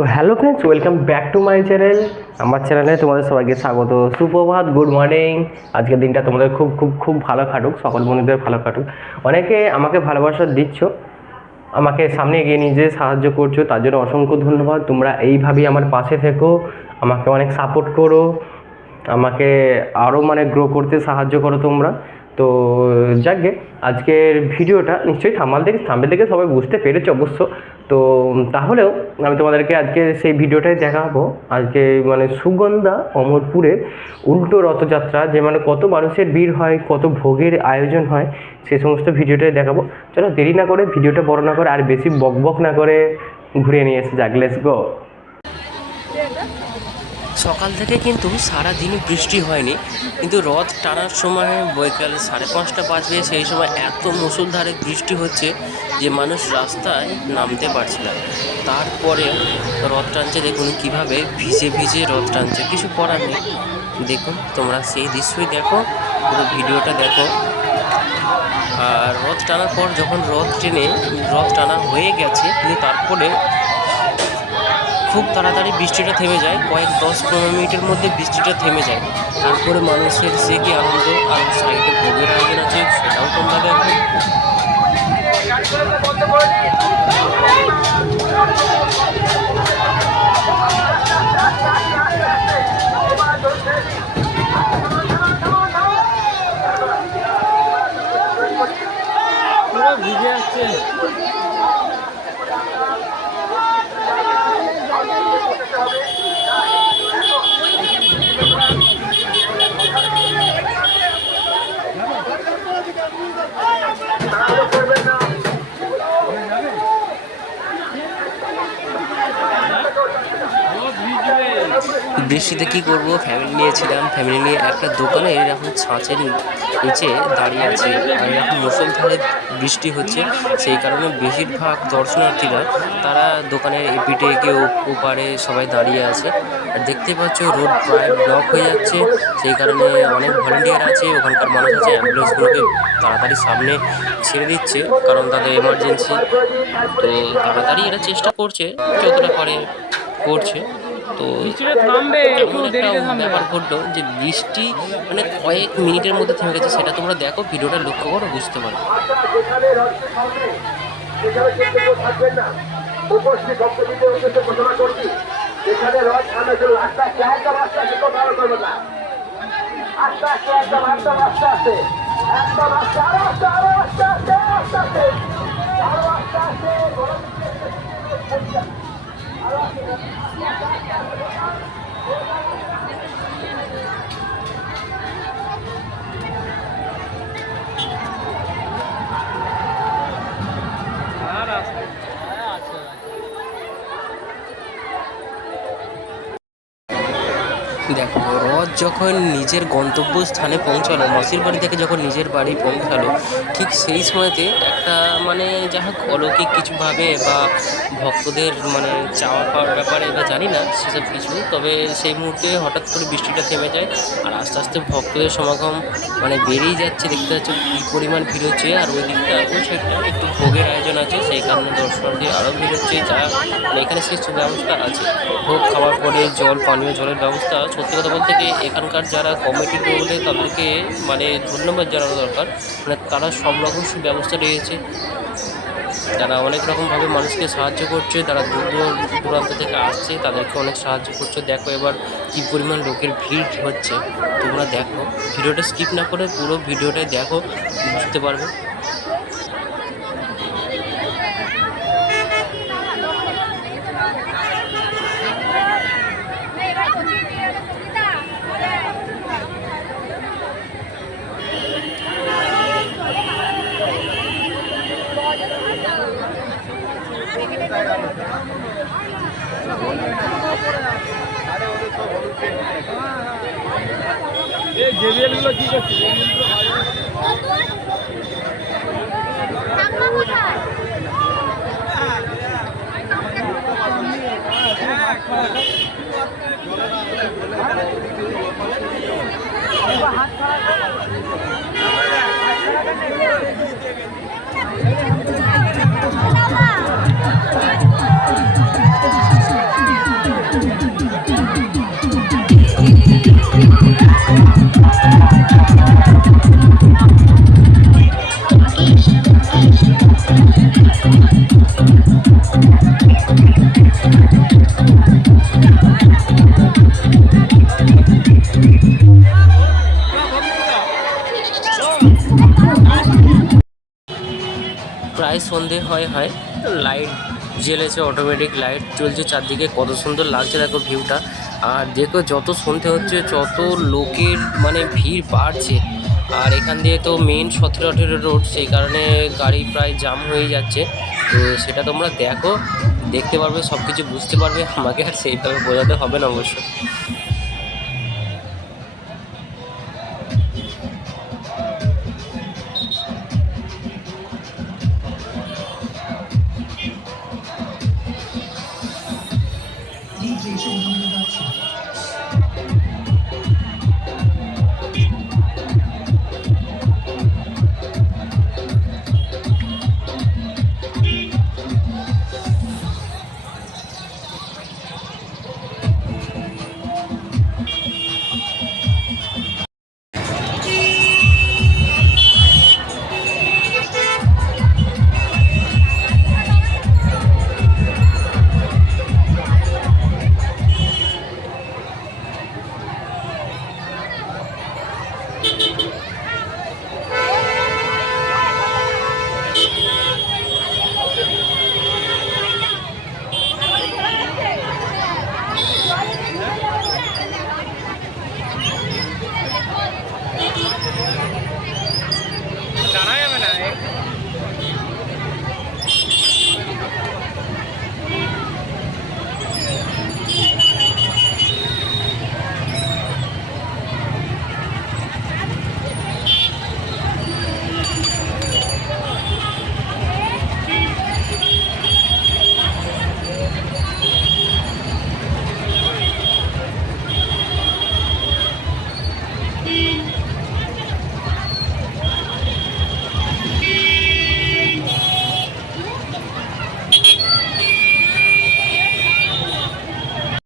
তো hello friends welcome back to my channel আমার চ্যানেলে তোমাদের সবাইকে স্বাগত। সুপ্রভাত গুড মর্নিং আজকের দিনটা তোমাদের খুব খুব খুব ভালো কাটুক, সকল বন্ধুদের ভালো কাটুক। অনেকে আমাকে ভালোবাসা দিচ্ছ, আমাকে সামনে এগিয়ে নিয়ে যেতে সাহায্য করছ, তার জন্য অসংখ্য ধন্যবাদ। তোমরা এইভাবেই আমার পাশে থেকো, আমাকে অনেক সাপোর্ট করো, আমাকে আরও মানে গ্রো করতে সাহায্য করো তোমরা। তো যাকে আজকের ভিডিওটা নিশ্চয়ই থামাল থেকে থাম্বেল থেকে সবাই বুঝতে পেরেছ অবশ্য। তো তাহলেও আমি তোমাদেরকে আজকে সেই ভিডিওটাই দেখাবো। আজকে মানে সুগন্ধা অমরপুরের উল্টো রথযাত্রা, যে মানে কত মানুষের ভিড় হয়, কত ভোগের আয়োজন হয়, সে সমস্ত ভিডিওটাই দেখাবো। চলো দেরি না করে ভিডিওটা বড় না করে আর বেশি বক বক না করে ঘুরিয়ে নিয়ে এসে যাক লেটস গো সকাল থেকে কিন্তু সারা দিনই বৃষ্টি হয়নি, কিন্তু রথ টানার সময় বৈকাল সাড়ে পাঁচটা বাজবে, সেই সময় এত মুসুলধারে বৃষ্টি হচ্ছে যে মানুষ রাস্তায় নামতে পারছে না। তারপরে রথ টানছে, দেখুন কীভাবে ভিজে ভিজে রথ টানছে, কিছু করার নেই। দেখুন, তোমরা সেই দৃশ্যই দেখো, পুরো ভিডিওটা দেখো। আর রথ টানার পর যখন রথ টেনে, রথ টানা হয়ে গেছে, কিন্তু তারপরে খুব তাড়াতাড়ি বৃষ্টিটা থেমে যায়, কয়েক দশ পনেরো মিনিটের মধ্যে বৃষ্টিটা থেমে যায়। তারপরে মানুষের সে কি আনন্দ, আর সাইডে ভোগের আয়োজন আছে, সেটাও তোমরা দেখো বৃষ্টিতে কি করব? ফ্যামিলি নিয়েছিলাম। ফ্যামিলি নিয়ে একটা দোকানে এরকম ছাঁচের নিচে দাঁড়িয়ে আছে। আর এরকম মুসলধারে বৃষ্টি হচ্ছে, সেই কারণে বেশিরভাগ দর্শনার্থীরা তারা দোকানের এপিটে কেউ ওপারে সবাই দাঁড়িয়ে আছে। আর দেখতে পাচ্ছ রোড প্রায় ব্লক হয়ে যাচ্ছে, সেই কারণে অনেক ভলেন্টিয়ার আছে, ওখানকার মানুষ আছে, অ্যাম্বুলেন্সগুলোকে তাড়াতাড়ি সামনে ছেড়ে দিচ্ছে, কারণ তাদের এমার্জেন্সি তো তাড়াতাড়ি এরা চেষ্টা করছে, যতটা পারে করছে। তো থামবে একটা ব্যাপার ঘটলো যে বৃষ্টি মানে কয়েক মিনিটের মধ্যে থেমে গেছে সেটা তোমরা দেখো ভিডিওটা লক্ষ্য করো বুঝতে পারো। যেখানে কিন্তু কেউ থাকবেন না উপস্থিত ভক্তবৃন্দের উদ্দেশ্যে ঘোষণা করছি যেখানে রথ সামনে চলে আস্তে আস্তে একদম আস্তে আস্তে কোথাও আরও না আস্তে আস্তে একদম একদম আস্তে আস্তে একদম আস্তে আরও আস্তে আরও আস্তে আস্তে আস্তে আস্তে আরও আস্তে আস্তে Thank you. দেখো। রথ যখন নিজের গন্তব্যস্থানে পৌঁছালো, মাসির বাড়ি থেকে যখন নিজের বাড়ি পৌঁছালো, ঠিক সেই সময়তে একটা মানে যা হোক অলৌকিক কিছুভাবে বা ভক্তদের মানে চাওয়া পাওয়ার ব্যাপারে বা জানি না সেসব কিছু, তবে সেই মুহূর্তে হঠাৎ করে বৃষ্টিটা থেমে যায় আর আস্তে আস্তে ভক্তদের সমাগম মানে বেড়েই যাচ্ছে। দেখতে পাচ্ছ কী পরিমাণ ভিড় হচ্ছে আর ওই দিকটা ওই সাইডটা একটু ভোগের আয়োজন আছে, সেই কারণে দর্শনার্থী আরও ভিড় হচ্ছে। যা মানে এখানে সেই সুব্যবস্থা আছে। ভোগ খাওয়ার পরে জল, পানীয় জলের ব্যবস্থা সত্যি কথা বলতে কি, এখানকার যারা কমিটি রয়েছে তাদেরকে মানে ধন্যবাদ জানানো দরকার। মানে তারা সব রকম সুব্যবস্থা রয়েছে তারা অনেক রকমভাবে মানুষকে সাহায্য করছে তারা দূর দূর দূরান্ত থেকে আসছে, তাদেরকে অনেক সাহায্য করছে। দেখো এবার কী পরিমাণ লোকের ভিড় হচ্ছে। তোমরা দেখো। ভিডিওটা স্কিপ না করে পুরো ভিডিওটাই দেখো, বুঝতে পারবে। এই জেবিএলগুলো কি করছে প্রায় সন্ধে হয় হয়। লাইট জ্বেলেছে অটোমেটিক লাইট চলছে চারদিকে। কত সুন্দর লাগছে দেখো ভিউটা আর দেখো যত সন্ধে হচ্ছে, যত লোকের মানে ভিড় বাড়ছে আর এখান দিয়ে তো মেন সতেরো আঠেরো রোড সেই কারণে গাড়ি প্রায় জাম হয়ে যাচ্ছে। তো সেটা তোমরা দেখো, দেখতে পারবে সব কিছু বুঝতে পারবে। আমাকে আর সেইভাবে বোঝাতে হবে না অবশ্য।